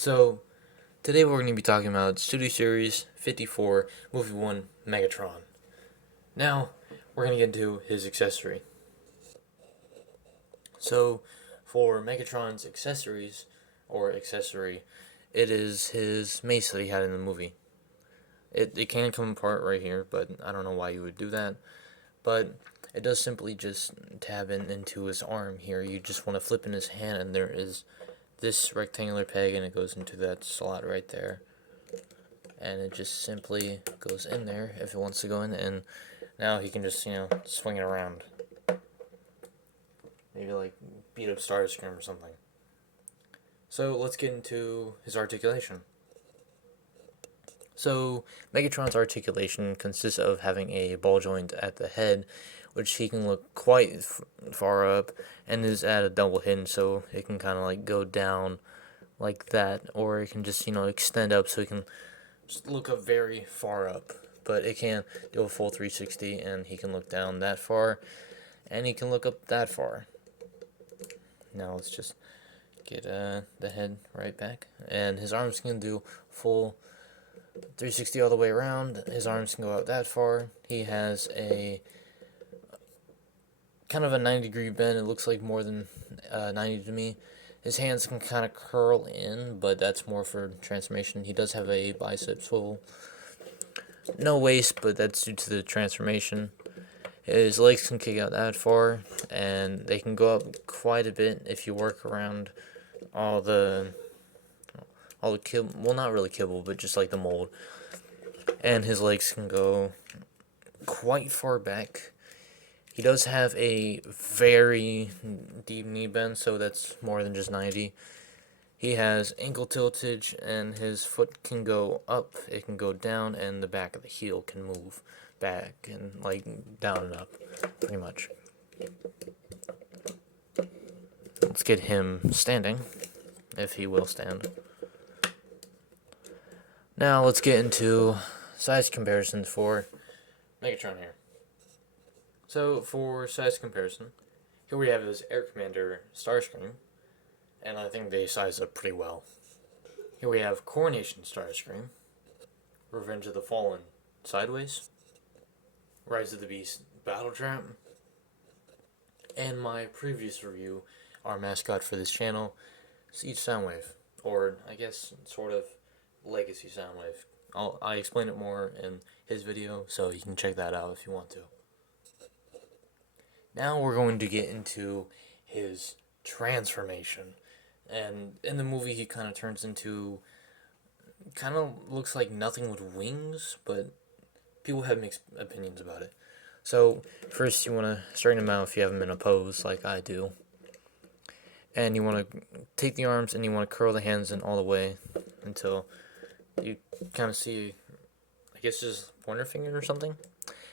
So, today we're going to be talking about Studio Series 54, Movie 1, Megatron. Now, we're going to get into his accessory. So, for Megatron's accessories, or accessory, it is his mace that he had in the movie. It can come apart right here, but I don't know why you would do that. But it does simply just tab into his arm here. You just want to flip in his hand, and there is this rectangular peg, and it goes into that slot right there. And it just simply goes in there if it wants to go in, and now he can just, swing it around. Maybe like beat up Starscream or something. So let's get into his articulation. So Megatron's articulation consists of having a ball joint at the head, which he can look quite far up, and is at a double hinge, so it can kind of like go down like that, or it can just, extend up so he can just look up very far up. But it can do a full 360, and he can look down that far, and he can look up that far. Now let's just get the head right back, and his arms can do full 360 all the way around. His arms can go out that far. He has a kind of a 90-degree bend. It looks like more than 90 to me. His hands can kind of curl in, but that's more for transformation. He does have a bicep swivel. No waist, but that's due to the transformation. His legs can kick out that far, and they can go up quite a bit if you work around all the kibble. Well, not really kibble, but just like the mold. And his legs can go quite far back. He does have a very deep knee bend, so that's more than just 90. He has ankle tiltage, and his foot can go up, it can go down, and the back of the heel can move back and like down and up, pretty much. Let's get him standing, if he will stand. Now let's get into size comparisons for Megatron here. So for size comparison, here we have his Air Commander Starscream, and I think they size up pretty well. Here we have Coronation Starscream, Revenge of the Fallen Sideways, Rise of the Beast Battle Trap, and my previous review, our mascot for this channel, Siege Soundwave, or I guess sort of Legacy Soundwave. I explain it more in his video, so you can check that out if you want to. Now we're going to get into his transformation. And in the movie, he kind of turns into, kind of looks like nothing with wings, but people have mixed opinions about it. So first you want to straighten him out if you have him in a pose like I do. And you want to take the arms and you want to curl the hands in all the way until you kind of see, I guess, just pointer finger or something.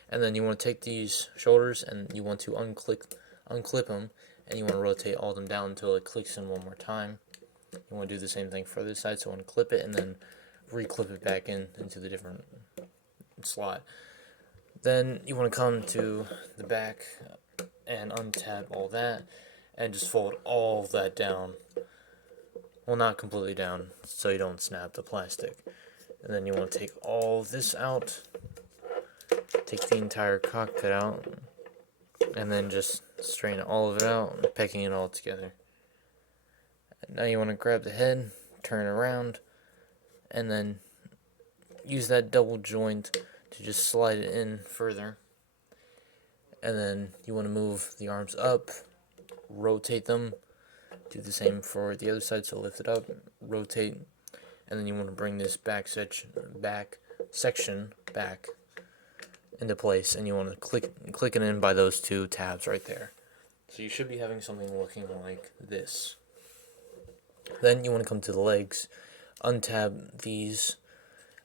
And then you want to take these shoulders and you want to unclip them, and you want to rotate all them down until it clicks in one more time. You want to do the same thing for this side, so unclip it and then reclip it back into the different slot. Then you want to come to the back and untab all that and just fold all of that down. Well, not completely down, so you don't snap the plastic. And then you want to take all this out, take the entire cockpit out, and then just straighten all of it out, pecking it all together. Now you want to grab the head, turn it around, and then use that double joint to just slide it in further. And then you want to move the arms up, rotate them, do the same for the other side, so lift it up, rotate, and then you want to bring this back section back into place, and you want to click it in by those two tabs right there. So you should be having something looking like this. Then you want to come to the legs, untab these,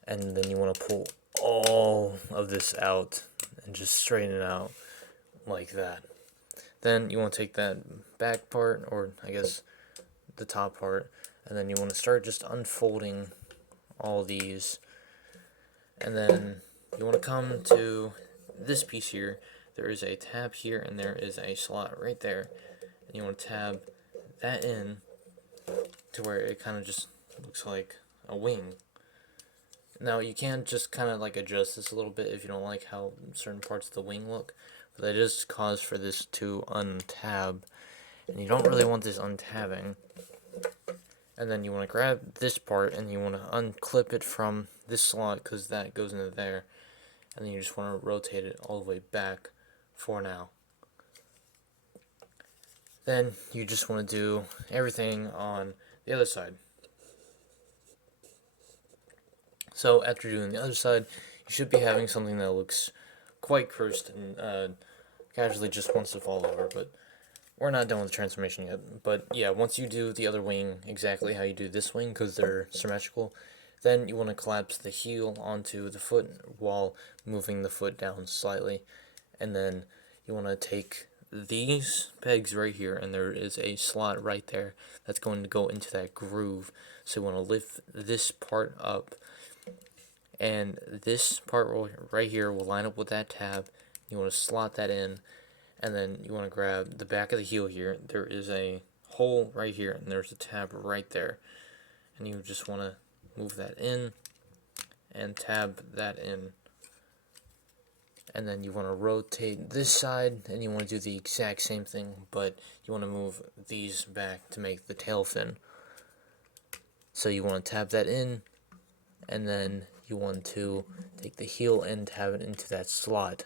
and then you want to pull all of this out and just straighten it out like that. Then you want to take that back part, or I guess the top part, and then you want to start just unfolding all these, and then you want to come to this piece here. There is a tab here, and there is a slot right there, and you want to tab that in to where it kind of just looks like a wing. Now you can just kind of like adjust this a little bit if you don't like how certain parts of the wing look, but that just cause for this to untab, and you don't really want this untabbing. And then you want to grab this part and you want to unclip it from this slot because that goes into there, and then you just want to rotate it all the way back for now. Then you just want to do everything on the other side. So after doing the other side, you should be having something that looks quite cursed and casually just wants to fall over, but we're not done with the transformation yet. But yeah, once you do the other wing exactly how you do this wing, because they're symmetrical, then you want to collapse the heel onto the foot while moving the foot down slightly. And then you want to take these pegs right here, and there is a slot right there that's going to go into that groove. So you want to lift this part up, and this part right here will line up with that tab. You want to slot that in, and then you want to grab the back of the heel here. There is a hole right here, and there's a tab right there, and you just want to move that in and tab that in. And then you want to rotate this side, and you want to do the exact same thing, but you want to move these back to make the tail fin. So you want to tab that in, and then you want to take the heel and tab it into that slot,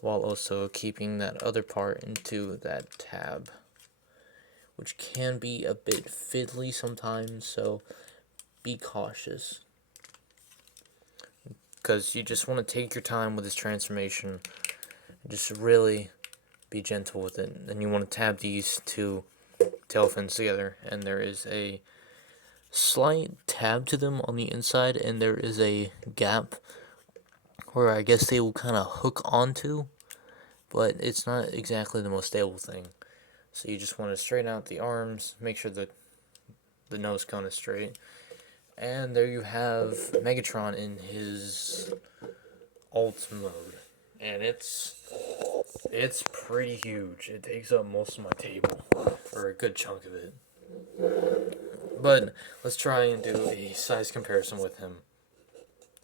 while also keeping that other part into that tab, which can be a bit fiddly sometimes, so be cautious. Because you just want to take your time with this transformation, and just really be gentle with it. And you want to tab these two tail fins together, and there is a slight tab to them on the inside, and there is a gap where I guess they will kind of hook onto, but it's not exactly the most stable thing. So you just want to straighten out the arms, make sure that the nose cone is straight, and there you have Megatron in his alt mode, and it's pretty huge. It takes up most of my table, or a good chunk of it. But let's try and do a size comparison with him.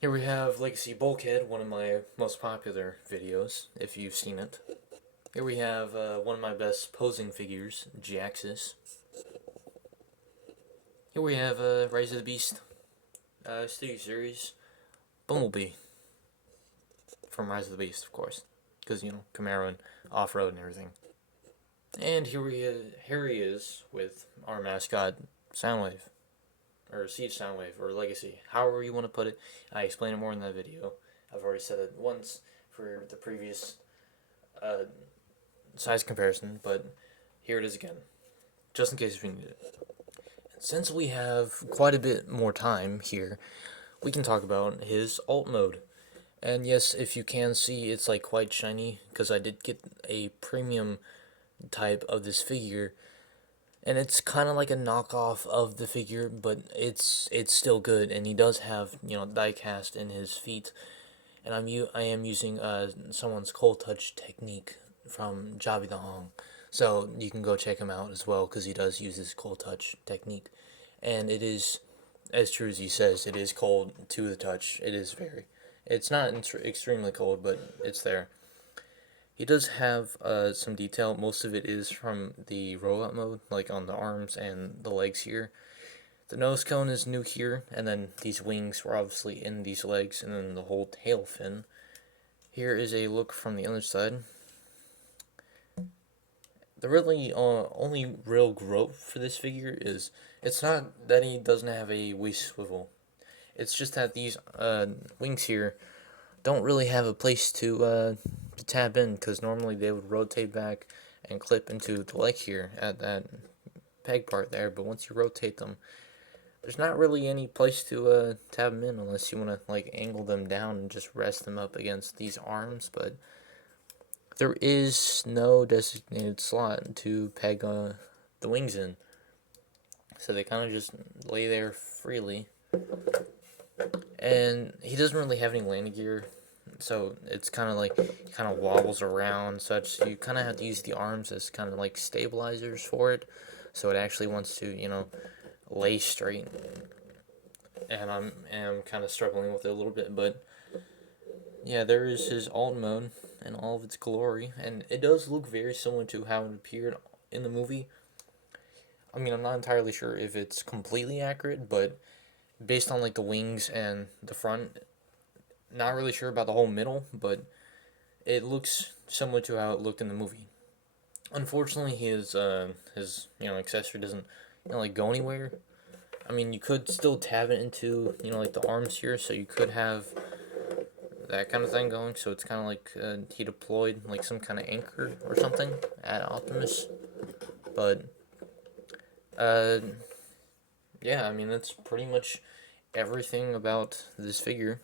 Here we have Legacy Bulkhead, one of my most popular videos, if you've seen it. Here we have one of my best posing figures, Jaxus. Here we have Rise of the Beast Studio Series, Bumblebee. From Rise of the Beast, of course. Because, you know, Camaro and off-road and everything. And here he is with our mascot, Soundwave. Or Siege Soundwave, or Legacy. However you want to put it. I explain it more in that video. I've already said it once for the previous size comparison, but here it is again. Just in case we need it. Since we have quite a bit more time here, we can talk about his alt mode. And yes, if you can see, it's like quite shiny, because I did get a premium type of this figure, and it's kind of like a knockoff of the figure, but it's still good, and he does have, you know, die cast in his feet, and I am using someone's cold touch technique from Javi the Hong, so you can go check him out as well, because he does use his cold touch technique, and it is, as true as he says, it is cold to the touch. It is very. It's not extremely cold, but it's there. He does have some detail. Most of it is from the rollout mode, like on the arms and the legs here. The nose cone is new here, and then these wings were obviously in these legs, and then the whole tail fin. Here is a look from the other side. The really only real growth for this figure is, it's not that he doesn't have a waist swivel. It's just that these wings here don't really have a place to tab in, because normally they would rotate back and clip into the leg here at that peg part there, but once you rotate them, there's not really any place to tab them in unless you want to like angle them down and just rest them up against these arms, but there is no designated slot to peg the wings in, so they kind of just lay there freely. And he doesn't really have any landing gear, so it's kind of like, he kind of wobbles around such, so you kind of have to use the arms as kind of like stabilizers for it, so it actually wants to, you know, lay straight, and I'm am kind of struggling with it a little bit. But yeah, there is his alt mode in all of its glory, and it does look very similar to how it appeared in the movie. I mean, I'm not entirely sure if it's completely accurate, but based on like the wings and the front, not really sure about the whole middle, but it looks similar to how it looked in the movie. Unfortunately, his accessory doesn't like go anywhere. I mean, you could still tab it into like the arms here, so you could have that kind of thing going. So it's kind of like he deployed like some kind of anchor or something at Optimus. But uh, yeah, I mean that's pretty much everything about this figure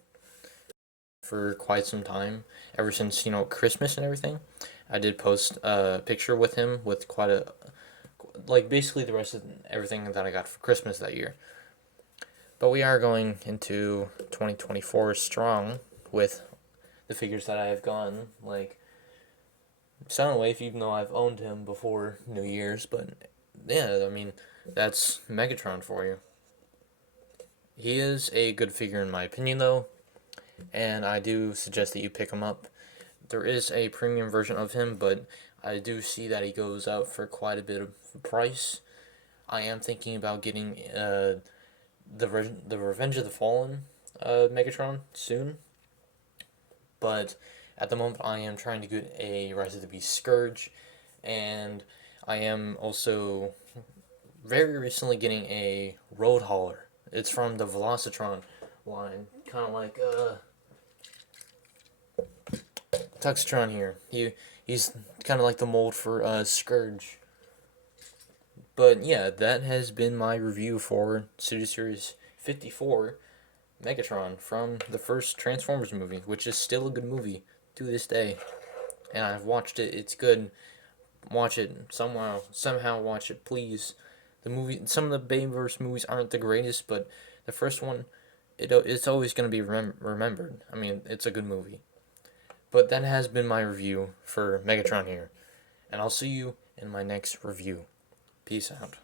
for quite some time. Ever since Christmas and everything, I did post a picture with him with quite a like basically the rest of everything that I got for Christmas that year. But we are going into 2024 strong with the figures that I have gotten, like Soundwave, even though I've owned him before New Year's. But yeah, I mean, that's Megatron for you. He is a good figure in my opinion, though, and I do suggest that you pick him up. There is a premium version of him, but I do see that he goes out for quite a bit of price. I am thinking about getting the Revenge of the Fallen Megatron soon, but at the moment I am trying to get a Rise of the Beast Scourge, and I am also very recently getting a Road Hauler. It's from the Velocitron line, kind of like Tuxtron here. He's kind of like the mold for Scourge. But yeah, that has been my review for City Series 54 Megatron from the first Transformers movie, which is still a good movie to this day. And I've watched it. It's good. Watch it somehow watch it, please. The movie, some of the Bayverse movies aren't the greatest, but the first one, it's always going to be remembered. I mean, it's a good movie. But that has been my review for Megatron here, and I'll see you in my next review. Peace out.